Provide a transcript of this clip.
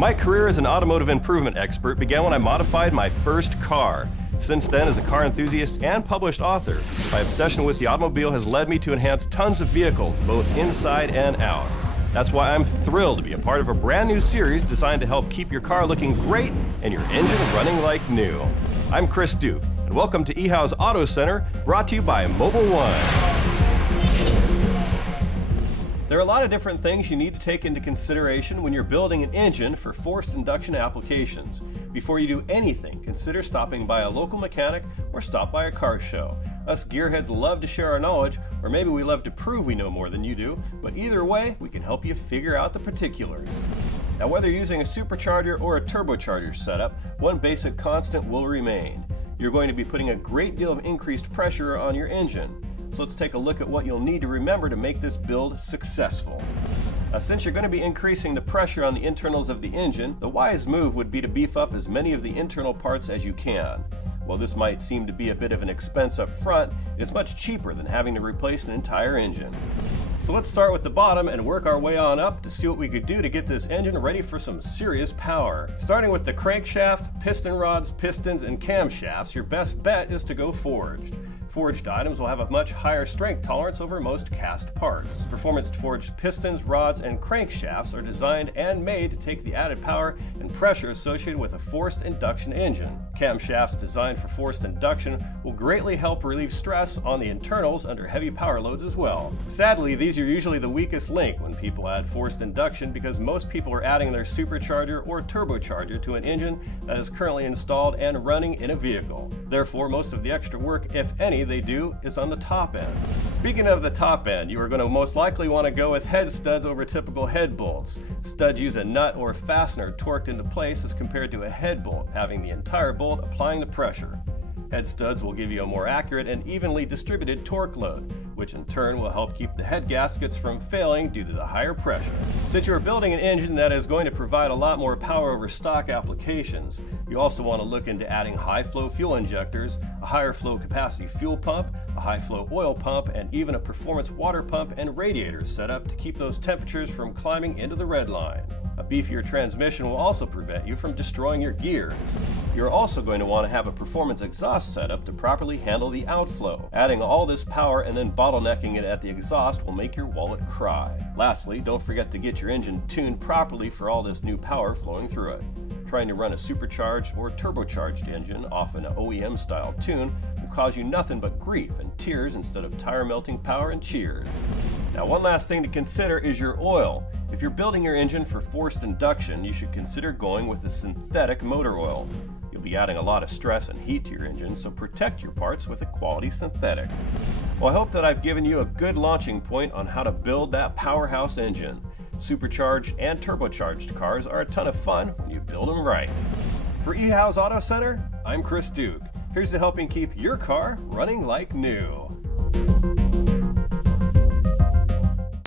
My career as an automotive improvement expert began when I modified my first car. Since then, as a car enthusiast and published author, my obsession with the automobile has led me to enhance tons of vehicles, both inside and out. That's why I'm thrilled to be a part of a brand new series designed to help keep your car looking great and your engine running like new. I'm Chris Duke, and welcome to eHow's Auto Center, brought to you by Mobile One. There are a lot of different things you need to take into consideration when you're building an engine for forced induction applications. Before you do anything, consider stopping by a local mechanic or stop by a car show. Us gearheads love to share our knowledge, or maybe we love to prove we know more than you do, but either way, we can help you figure out the particulars. Now, whether you're using a supercharger or a turbocharger setup, one basic constant will remain. You're going to be putting a great deal of increased pressure on your engine. So let's take a look at what you'll need to remember to make this build successful. Since you're going to be increasing the pressure on the internals of the engine, the wise move would be to beef up as many of the internal parts as you can. While this might seem to be a bit of an expense up front, it's much cheaper than having to replace an entire engine. So let's start with the bottom and work our way on up to see what we could do to get this engine ready for some serious power. Starting with the crankshaft, piston rods, pistons, and camshafts, your best bet is to go forged. Forged items will have a much higher strength tolerance over most cast parts. Performance-forged pistons, rods, and crankshafts are designed and made to take the added power and pressure associated with a forced induction engine. Camshafts designed for forced induction will greatly help relieve stress on the internals under heavy power loads as well. Sadly, these are usually the weakest link when people add forced induction because most people are adding their supercharger or turbocharger to an engine that is currently installed and running in a vehicle. Therefore, most of the extra work, if any, they do is on the top end. Speaking of the top end, you are going to most likely want to go with head studs over typical head bolts. Studs use a nut or fastener torqued into place as compared to a head bolt, having the entire bolt applying the pressure. Head studs will give you a more accurate and evenly distributed torque load, which in turn will help keep the head gaskets from failing due to the higher pressure. Since you are building an engine that is going to provide a lot more power over stock applications, you also want to look into adding high-flow fuel injectors, a higher flow capacity fuel pump, a high-flow oil pump, and even a performance water pump and radiator set up to keep those temperatures from climbing into the red line. A beefier transmission will also prevent you from destroying your gears. You're also going to want to have a performance exhaust setup to properly handle the outflow. Adding all this power and then bottlenecking it at the exhaust will make your wallet cry. Lastly, don't forget to get your engine tuned properly for all this new power flowing through it. Trying to run a supercharged or turbocharged engine off an OEM style tune will cause you nothing but grief and tears instead of tire melting power and cheers. Now, one last thing to consider is your oil. If you're building your engine for forced induction, you should consider going with a synthetic motor oil. You'll be adding a lot of stress and heat to your engine, so protect your parts with a quality synthetic. Well, I hope that I've given you a good launching point on how to build that powerhouse engine. Supercharged and turbocharged cars are a ton of fun when you build them right. For eHow's Auto Center, I'm Chris Duke. Here's to helping keep your car running like new.